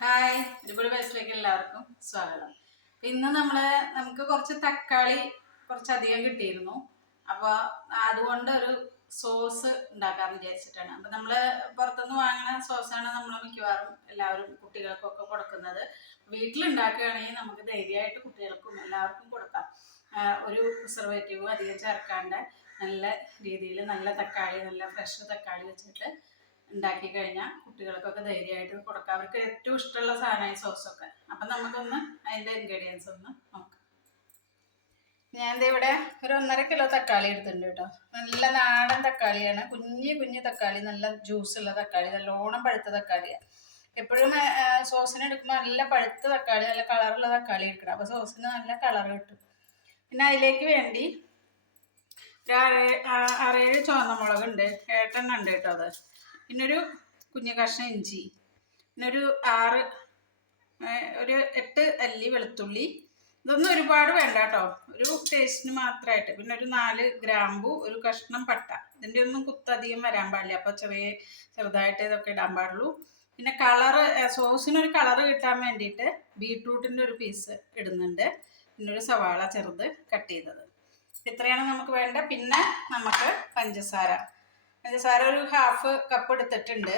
Hi ഇതുപോലെ ബേസിലേക്ക് എല്ലാവർക്കും സ്വാഗതം. ഇന്ന് നമ്മൾ നമുക്ക് കുറച്ച് തക്കാളി കുറച്ചധികം കിട്ടിയിരുന്നു. അപ്പോൾ അതുകൊണ്ട് ഒരു സോസ് ഉണ്ടാക്കാമെന്ന് വിചാരിച്ചിട്ടാണ്. അപ്പം നമ്മൾ പുറത്തുനിന്ന് വാങ്ങുന്ന സോസാണ് നമ്മൾ മിക്കവാറും എല്ലാവരും കുട്ടികൾക്കൊക്കെ കൊടുക്കുന്നത്. വീട്ടിലുണ്ടാക്കുകയാണെങ്കിൽ നമുക്ക് ധൈര്യമായിട്ട് കുട്ടികൾക്കും എല്ലാവർക്കും കൊടുക്കാം. ഒരു പ്രിസർവേറ്റീവ് അധികം ചേർക്കാണ്ട് നല്ല രീതിയിൽ നല്ല തക്കാളി നല്ല ഫ്രഷ് തക്കാളി വെച്ചിട്ട് ഉണ്ടാക്കി കഴിഞ്ഞാൽ കുട്ടികൾക്കൊക്കെ ധൈര്യമായിട്ട് കൊടുക്കാം. അവർക്ക് ഏറ്റവും ഇഷ്ടമുള്ള സാധനമായി സോസൊക്കെ അപ്പം നമുക്കൊന്ന് അതിന്റെ ഇൻഗ്രീഡിയൻസ് ഒന്ന് നോക്കാം. ഞാൻ ഇവിടെ ഒരു ഒന്നര കിലോ തക്കാളി എടുത്തിട്ടുണ്ട് കേട്ടോ. നല്ല നാടൻ തക്കാളിയാണ്. കുഞ്ഞു കുഞ്ഞു തക്കാളി നല്ല ജ്യൂസുള്ള തക്കാളി നല്ലോണം പഴുത്ത തക്കാളിയാണ് എപ്പോഴും സോസിന് എടുക്കുമ്പോൾ നല്ല പഴുത്ത തക്കാളി നല്ല കളറുള്ള തക്കാളി എടുക്കണം. അപ്പോൾ സോസിന് നല്ല കളർ കിട്ടും. പിന്നെ അതിലേക്ക് വേണ്ടി ഒരു അറേ ആറേഴ് ചുവന്ന മുളകുണ്ട്. ഏട്ടെണ്ണ ഉണ്ട് കേട്ടോ അത്. പിന്നെ ഒരു കുഞ്ഞു കഷ്ണം ഇഞ്ചി പിന്നെ ഒരു ആറ് ഒരു എട്ട് അല്ലി വെളുത്തുള്ളി. ഇതൊന്നും ഒരുപാട് വേണ്ട കേട്ടോ ഒരു ടേസ്റ്റിന് മാത്രമായിട്ട് പിന്നെ ഒരു നാല് ഗ്രാമ്പു ഒരു കഷ്ണം പട്ട. ഇതിന്റെ ഒന്നും കുത്തധികം വരാൻ പാടില്ല. അപ്പോൾ ചെറിയ ചെറുതായിട്ട് ഇതൊക്കെ ഇടാൻ പാടുള്ളൂ. പിന്നെ കളറ് സോസിനൊരു കളറ് കിട്ടാൻ വേണ്ടിയിട്ട് ബീട്രൂട്ടിന്റെ ഒരു പീസ് ഇടുന്നുണ്ട്. പിന്നെ ഒരു സവാള ചെറുത് കട്ട് ചെയ്തത്. ഇത്രയാണ് നമുക്ക് വേണ്ട പിന്നെ നമുക്ക് പഞ്ചസാര. പഞ്ചസാര ഒരു ഹാഫ് കപ്പ് എടുത്തിട്ടുണ്ട്.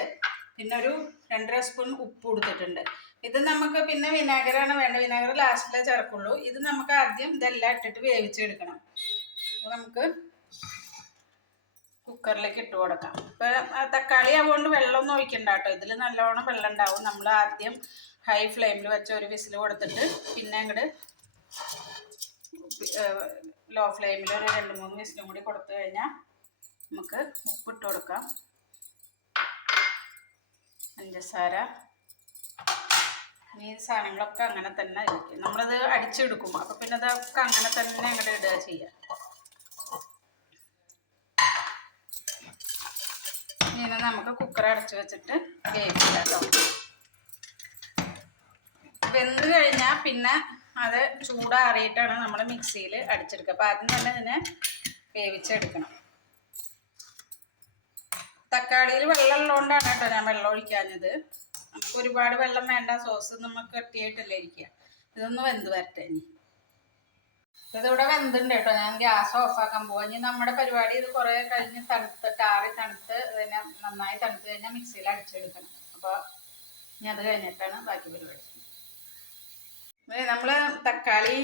പിന്നെ ഒരു രണ്ടര സ്പൂൺ ഉപ്പ് കൊടുത്തിട്ടുണ്ട്. ഇത് നമുക്ക് പിന്നെ വിനാഗിരാണ് വേണ്ടത്. വിനാഗർ ലാസ്റ്റിലേ ചേർക്കുള്ളൂ. ഇത് നമുക്ക് ആദ്യം ഇതെല്ലാം ഇട്ടിട്ട് വേവിച്ചെടുക്കണം. നമുക്ക് കുക്കറിലേക്ക് ഇട്ട് കൊടുക്കാം. ഇപ്പം തക്കാളി ആവുകൊണ്ട് വെള്ളമൊന്നും ഒഴിക്കണ്ട കേട്ടോ ഇതിൽ നല്ലോണം വെള്ളം ഉണ്ടാവും. നമ്മൾ ആദ്യം ഹൈ ഫ്ലെയിമിൽ വെച്ച് ഒരു വിസിൽ കൊടുത്തിട്ട് പിന്നെ അങ്ങോട്ട് ലോ ഫ്ലെയിമിൽ ഒരു രണ്ട് മൂന്ന് വിസിലും കൂടി കൊടുത്തു കഴിഞ്ഞാൽ നമുക്ക് ഉപ്പിട്ട് കൊടുക്കാം. പഞ്ചസാര. ഈ സാധനങ്ങളൊക്കെ അങ്ങനെ തന്നെ ഇരിക്കും. നമ്മളത് അടിച്ചെടുക്കും. അപ്പം പിന്നെ അതൊക്കെ അങ്ങനെ തന്നെ അങ്ങോട്ട് ഇടുക ചെയ്യാം. ഇങ്ങനെ നമുക്ക് കുക്കർ അടച്ചു വെച്ചിട്ട് വേവിക്കാം കേട്ടോ. വെന്ത് കഴിഞ്ഞാൽ പിന്നെ അത് ചൂടാറിയിട്ടാണ് നമ്മൾ മിക്സിയിൽ അടിച്ചെടുക്കുക. അപ്പം ആദ്യം തന്നെ ഇതിനെ വേവിച്ചെടുക്കണം. തക്കാളിയിൽ വെള്ളം ഉള്ളതുകൊണ്ടാണ് കേട്ടോ ഞാൻ വെള്ളം ഒഴിക്കാഞ്ഞത്. നമുക്ക് ഒരുപാട് വെള്ളം വേണ്ട സോസ് നമുക്ക് കട്ടിയായിട്ടല്ലേ ഇരിക്കുക. ഇതൊന്ന് വെന്ത് വരട്ടെ ഇനി. ഇതിവിടെ വെന്തുണ്ട് കേട്ടോ. ഞാൻ ഗ്യാസ് ഓഫാക്കാൻ പോവാ. ഇനി നമ്മുടെ പരിപാടി ഇത് കുറേ കഴിഞ്ഞ് തണുത്തിട്ട് ആറി തണുത്ത് ഇതിനെ നന്നായി തണുത്ത് കഴിഞ്ഞാൽ മിക്സിയിൽ അടിച്ചെടുക്കണം. അപ്പോൾ ഇനി അത് കഴിഞ്ഞിട്ടാണ് ബാക്കി പരിപാടി. നമ്മൾ തക്കാളി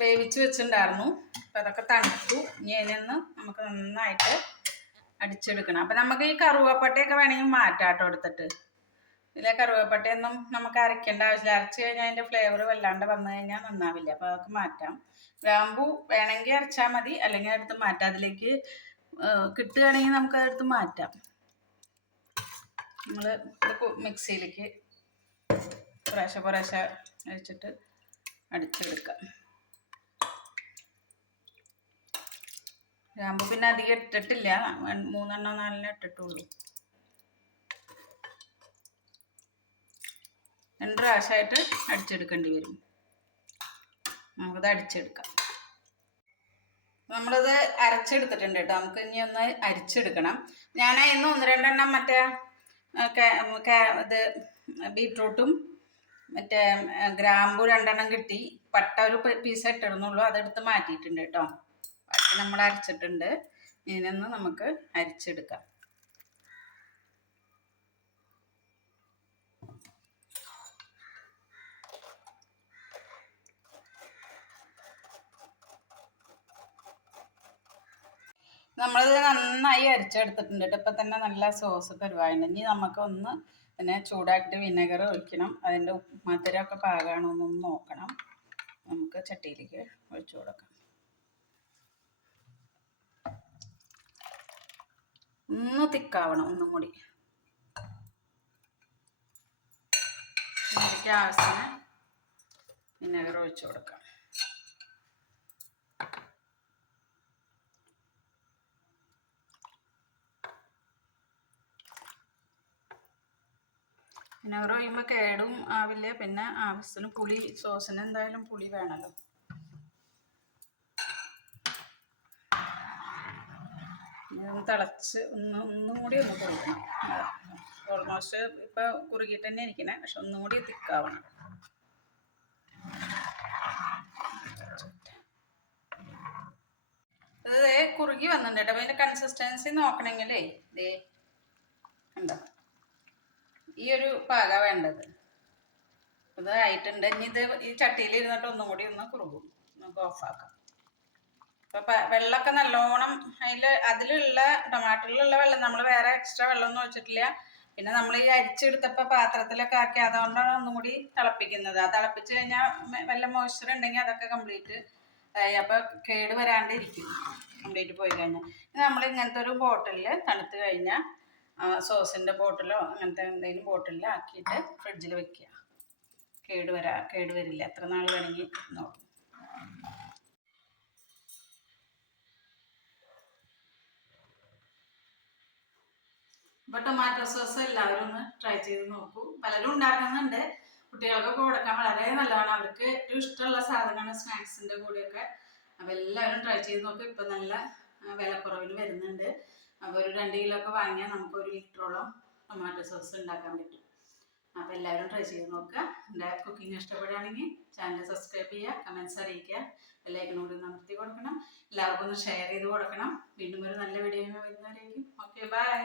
വേവിച്ച് വെച്ചിട്ടുണ്ടായിരുന്നു. അപ്പം അതൊക്കെ തണുത്തു. ഇനി അതിനൊന്ന് നമുക്ക് നന്നായിട്ട് അടിച്ചെടുക്കണം. അപ്പം നമുക്ക് ഈ കറുവപ്പട്ടയൊക്കെ വേണമെങ്കിൽ മാറ്റാട്ടോ എടുത്തിട്ട്. ഇതിലെ കറുവപ്പട്ടയൊന്നും നമുക്ക് അരയ്ക്കേണ്ട ആവശ്യമില്ല. അരച്ച് കഴിഞ്ഞാൽ അതിന്റെ ഫ്ലേവർ വല്ലാണ്ട് വന്നു കഴിഞ്ഞാൽ നന്നാവില്ല. അപ്പോൾ അതൊക്കെ മാറ്റാം. ഗ്രാമ്പു വേണമെങ്കിൽ അരച്ചാൽ മതി. അല്ലെങ്കിൽ എടുത്ത് മാറ്റാം. അതിലേക്ക് കിട്ടുകയാണെങ്കിൽ നമുക്ക് അതെടുത്ത് മാറ്റാം. കു- മിക്സിയിലേക്ക് കുറേശ്ശെ കുറേശ്ശെ അഴിച്ചിട്ട് അടിച്ചെടുക്കാം. ഗ്രാമ്പു പിന്നെ അധികം ഇട്ടിട്ടില്ല. മൂന്നെണ്ണോ നാലെണ്ണോ ഇട്ടിട്ടുള്ളൂ. രണ്ട് പ്രാവശ്യമായിട്ട് അടിച്ചെടുക്കേണ്ടി വരും. നമുക്കത് അടിച്ചെടുക്കാം. നമ്മളത് അരച്ചെടുത്തിട്ടുണ്ട് കേട്ടോ. നമുക്ക് ഇനി ഒന്ന് അരിച്ചെടുക്കണം. ഞാൻ ഇന്ന് ഒന്ന് രണ്ടെണ്ണം മറ്റേ ഇത് ബീട്രൂട്ടും മറ്റേ ഗ്രാമ്പു രണ്ടെണ്ണം കിട്ടി. പട്ട ഒരു പീസ് ഇട്ടിടുന്നുള്ളൂ. അതെടുത്ത് മാറ്റിയിട്ടുണ്ട് കേട്ടോ. നമ്മൾ അരച്ചിട്ടുണ്ട്. ഇതിനൊന്ന് നമുക്ക് അരിച്ചെടുക്കാം. നമ്മളിത് നന്നായി അരിച്ചെടുത്തിട്ടുണ്ട് ഇപ്പം തന്നെ നല്ല സോസ് പരിവായുണ്ട് ഇനി നമുക്ക് ഒന്ന് പിന്നെ ചൂടാക്കിയിട്ട് വിനെഗർ ഒഴിക്കണം. അതിന്റെ മധുരമൊക്കെ പാകമാണോ എന്നൊന്ന് നോക്കണം. നമുക്ക് ചട്ടിയിലേക്ക് ഒഴിച്ചു കൊടുക്കാം. ഒന്ന് തിക്കാവണം ഒന്നും കൂടി. ഇതിലേക്ക് ആവശ്യത്തിന് വിനെഗർ ഒഴിച്ചു കൊടുക്കാം. വിനെഗർ ഒഴിയുമ്പോൾ കേടും ആവില്ല പിന്നെ ആവശ്യത്തിന് പുളി സോസിന് എന്തായാലും പുളി വേണമല്ലോ ഒന്ന് തിളച്ച് ഒന്ന് ഒന്നും കൂടി ഒന്ന് കൊടുക്കണം ഓൾമോസ്റ്റ് ഇപ്പോൾ കുറുകിയിട്ട് തന്നെ ഇരിക്കണേ. പക്ഷെ ഒന്നും കൂടി തിക്കാവണം. ഇത് കുറുകി വന്നിട്ടുണ്ട് കേട്ടോ. ഇതിന്റെ കൺസിസ്റ്റൻസി നോക്കണമെങ്കിലേ ദേ എന്താ ഈ ഒരു പാക വേണ്ടത്. ഇത് ആയിട്ടുണ്ട്. ഇനി ഇത് ഈ ചട്ടിയിൽ ഇരുന്നിട്ട് ഒന്നും കൂടി ഒന്ന് കുറുകും. നമുക്ക് ഓഫാക്കാം അപ്പൊ വെള്ളമൊക്കെ നല്ലോണം അതിൽ അതിലുള്ള ടൊമാറ്റോയിലുള്ള വെള്ളം നമ്മൾ വേറെ എക്സ്ട്രാ വെള്ളം ഒന്നും ഒഴിച്ചിട്ടില്ല. പിന്നെ നമ്മൾ ഈ അരിച്ചെടുത്തപ്പോൾ പാത്രത്തിലൊക്കെ ആക്കി അതുകൊണ്ടാണ് ഒന്നും കൂടി തിളപ്പിക്കുന്നത്. ആ തിളപ്പിച്ച് കഴിഞ്ഞാൽ വല്ല മോയ്സ്ചർ ഉണ്ടെങ്കിൽ അതൊക്കെ കംപ്ലീറ്റ് അപ്പോൾ കേട് വരാണ്ടിരിക്കും. കംപ്ലീറ്റ് പോയി കഴിഞ്ഞാൽ നമ്മൾ ഇങ്ങനത്തെ ഒരു ബോട്ടിലിൽ തണുത്ത് കഴിഞ്ഞാൽ സോസിന്റെ ബോട്ടിലോ അങ്ങനത്തെ എന്തെങ്കിലും ബോട്ടിലിൽ ആക്കിയിട്ട് ഫ്രിഡ്ജിൽ വെക്കുക കേട് വരാ കേട് വരില്ല. എത്ര നാൾ വേണമെങ്കിൽ നോക്കും. അപ്പോൾ ടൊമാറ്റോ സോസ് എല്ലാവരും ഒന്ന് ട്രൈ ചെയ്ത് നോക്കൂ. പലരും ഉണ്ടാക്കുന്നുണ്ട്. കുട്ടികൾക്കൊക്കെ കൊടുക്കാൻ വളരെ നല്ലതാണ്. അവർക്ക് ഏറ്റവും ഇഷ്ടമുള്ള സാധനമാണ് സ്നാക്സിന്റെ കൂടെയൊക്കെ. അപ്പോൾ എല്ലാവരും ട്രൈ ചെയ്ത് നോക്കും. ഇപ്പം നല്ല വിലക്കുറവിൽ വരുന്നുണ്ട്. അപ്പോൾ ഒരു രണ്ട് കിലോ ഒക്കെ വാങ്ങിയാൽ നമുക്ക് ഒരു ലിറ്ററോളം ടൊമാറ്റോ സോസ് ഉണ്ടാക്കാൻ പറ്റും. അപ്പോൾ എല്ലാവരും ട്രൈ ചെയ്ത് നോക്കുക എന്റെ കുക്കിംഗ് ഇഷ്ടപ്പെടുകയാണെങ്കിൽ ചാനൽ സബ്സ്ക്രൈബ് ചെയ്യുക കമന്റ്സ് അറിയിക്കുക. എല്ലാവർക്കും കൂടി അമർത്തി കൊടുക്കണം. എല്ലാവർക്കും ഒന്ന് ഷെയർ ചെയ്ത് കൊടുക്കണം. വീണ്ടും ഒരു നല്ല വീഡിയോ വരുന്നവരേക്കും. Okay bye